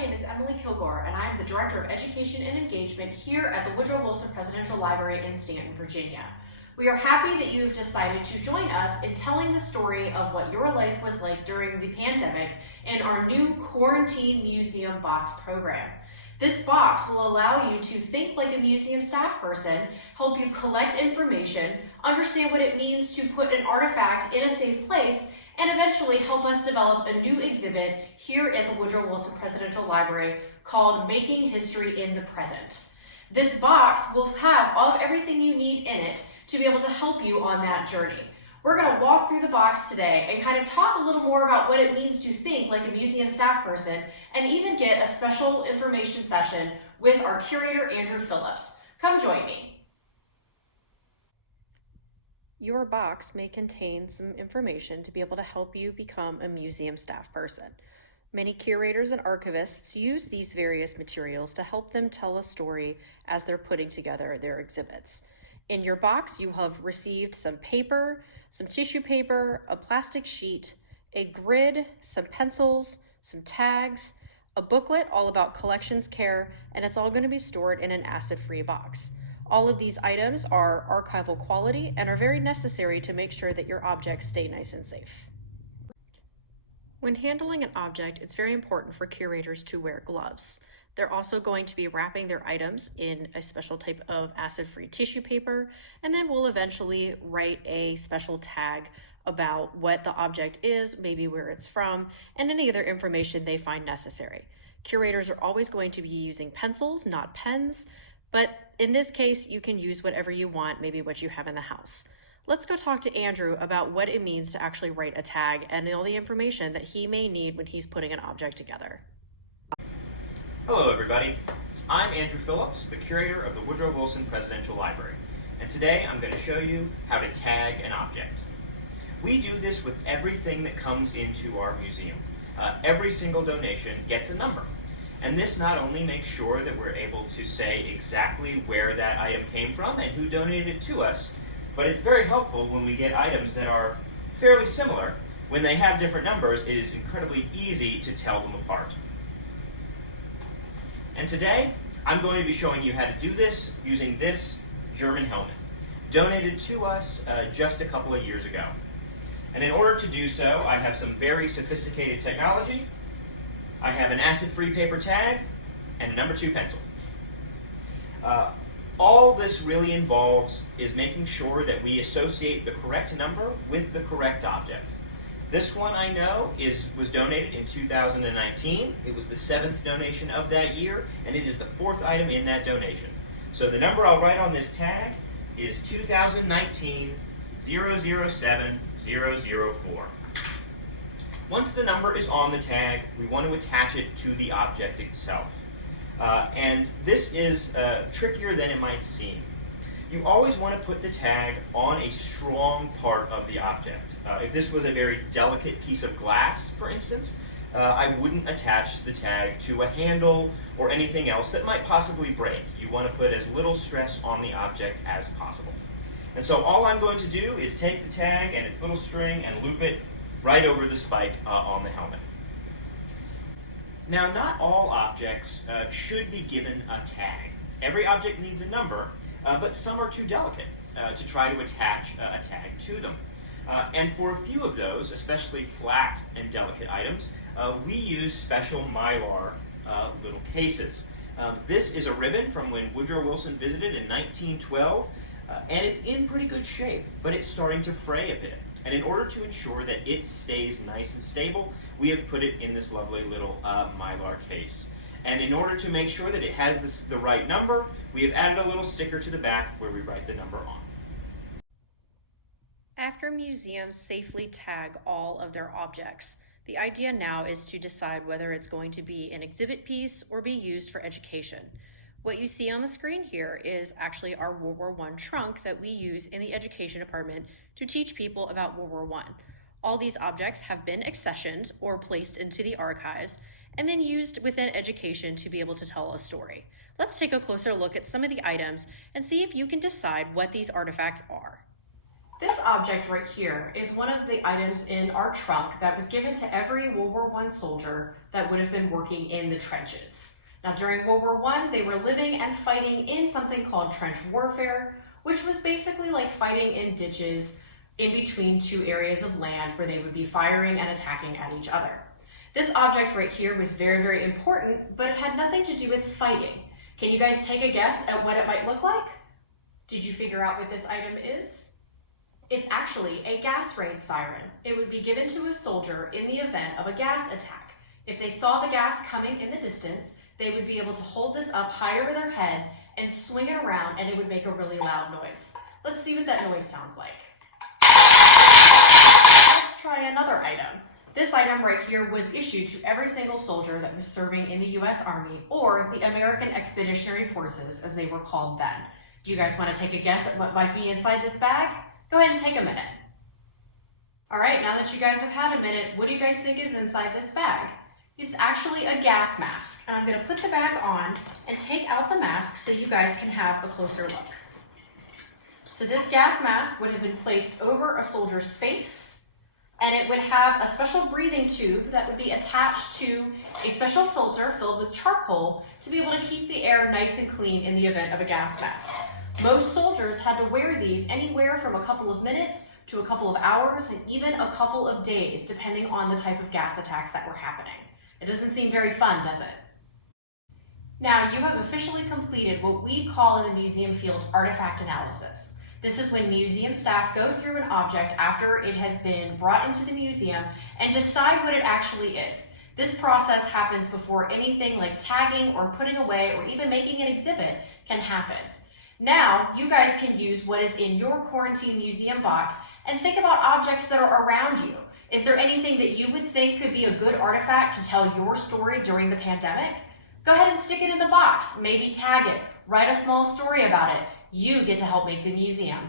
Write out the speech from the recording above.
name is Emily Kilgore, and I am the Director of Education and Engagement here at the Woodrow Wilson Presidential Library in Stanton, Virginia. We are happy that you have decided to join us in telling the story of what your life was like during the pandemic in our new Quarantine Museum Box program. This box will allow you to think like a museum staff person, help you collect information, understand what it means to put an artifact in a safe place, and eventually help us develop a new exhibit here at the Woodrow Wilson Presidential Library called Making History in the Present. This box will have all of everything you need in it to be able to help you on that journey. We're going to walk through the box today and kind of talk a little more about what it means to think like a museum staff person, and even get a special information session with our curator, Andrew Phillips. Come join me. Your box may contain some information to be able to help you become a museum staff person. Many curators and archivists use these various materials to help them tell a story as they're putting together their exhibits. In your box, you have received some paper, some tissue paper, a plastic sheet, a grid, some pencils, some tags, a booklet all about collections care, and it's all going to be stored in an acid-free box. All of these items are archival quality and are very necessary to make sure that your objects stay nice and safe. When handling an object, it's very important for curators to wear gloves. They're also going to be wrapping their items in a special type of acid-free tissue paper, and then we'll eventually write a special tag about what the object is, maybe where it's from, and any other information they find necessary. Curators are always going to be using pencils, not pens, but in this case, you can use whatever you want, maybe what you have in the house. Let's go talk to Andrew about what it means to actually write a tag and all the information that he may need when he's putting an object together. Hello everybody, I'm Andrew Phillips, the curator of the Woodrow Wilson Presidential Library, and today I'm going to show you how to tag an object. We do this with everything that comes into our museum. Every single donation gets a number, and this not only makes sure that we're able to say exactly where that item came from and who donated it to us, but it's very helpful when we get items that are fairly similar. When they have different numbers, it is incredibly easy to tell them apart. And today, I'm going to be showing you how to do this using this German helmet, donated to us just a couple of years ago. And in order to do so, I have some very sophisticated technology. I have an acid-free paper tag and a number 2 pencil. All this really involves is making sure that we associate the correct number with the correct object. This one I know was donated in 2019. It was the 7th donation of that year, and it is the 4th item in that donation. So the number I'll write on this tag is 2019 007 004. Once the number is on the tag, we want to attach it to the object itself. And this is trickier than it might seem. You always want to put the tag on a strong part of the object. If this was a very delicate piece of glass, for instance, I wouldn't attach the tag to a handle or anything else that might possibly break. You want to put as little stress on the object as possible. And so all I'm going to do is take the tag and its little string and loop it right over the spike on the helmet. Now, not all objects should be given a tag. Every object needs a number, but some are too delicate to try to attach a tag to them. And for a few of those, especially flat and delicate items, we use special mylar little cases. This is a ribbon from when Woodrow Wilson visited in 1912, and it's in pretty good shape, but it's starting to fray a bit. And in order to ensure that it stays nice and stable, we have put it in this lovely little mylar case. And in order to make sure that it has the right number, we have added a little sticker to the back where we write the number on. After museums safely tag all of their objects, the idea now is to decide whether it's going to be an exhibit piece or be used for education. What you see on the screen here is actually our World War I trunk that we use in the education department to teach people about World War I. All these objects have been accessioned or placed into the archives and then used within education to be able to tell a story. Let's take a closer look at some of the items and see if you can decide what these artifacts are. This object right here is one of the items in our trunk that was given to every World War I soldier that would have been working in the trenches. Now during World War I, they were living and fighting in something called trench warfare, which was basically like fighting in ditches in between two areas of land where they would be firing and attacking at each other. This object right here was very, very important, but it had nothing to do with fighting. Can you guys take a guess at what it might look like? Did you figure out what this item is? It's actually a gas raid siren. It would be given to a soldier in the event of a gas attack. If they saw the gas coming in the distance, they would be able to hold this up high over their head and swing it around, and it would make a really loud noise. Let's see what that noise sounds like. Let's try another item. This item right here was issued to every single soldier that was serving in the US Army, or the American Expeditionary Forces, as they were called then. Do you guys want to take a guess at what might be inside this bag? Go ahead and take a minute. All right, now that you guys have had a minute, what do you guys think is inside this bag? It's actually a gas mask, and I'm going to put the bag on and take out the mask so you guys can have a closer look. So this gas mask would have been placed over a soldier's face, and it would have a special breathing tube that would be attached to a special filter filled with charcoal to be able to keep the air nice and clean in the event of a gas mask. Most soldiers had to wear these anywhere from a couple of minutes to a couple of hours and even a couple of days, depending on the type of gas attacks that were happening. It doesn't seem very fun, does it? Now, you have officially completed what we call in the museum field artifact analysis. This is when museum staff go through an object after it has been brought into the museum and decide what it actually is. This process happens before anything like tagging or putting away or even making an exhibit can happen. Now, you guys can use what is in your quarantine museum box and think about objects that are around you. Is there anything that you would think could be a good artifact to tell your story during the pandemic? Go ahead and stick it in the box, maybe tag it, write a small story about it. You get to help make the museum.